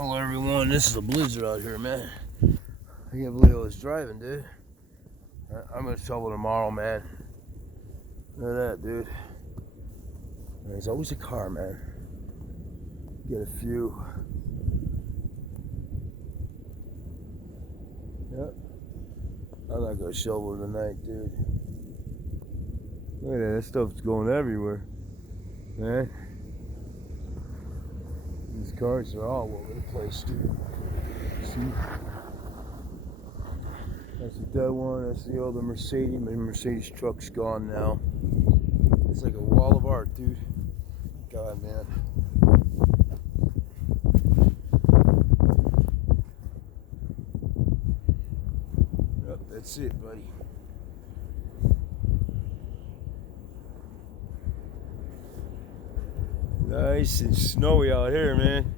Hello everyone, this is a blizzard out here, man. I can't believe I was driving, dude. I'm gonna shovel tomorrow, man. Look at that, dude. There's always a car, man. Get a few. Yep. I'm not gonna shovel tonight, dude. Look at that stuff's going everywhere, man. These cars are all over the place, dude. See? That's the dead one. That's the other Mercedes. My Mercedes truck's gone now. It's like a wall of art, dude. God, man. Yep, that's it, buddy. Nice and snowy out here, man.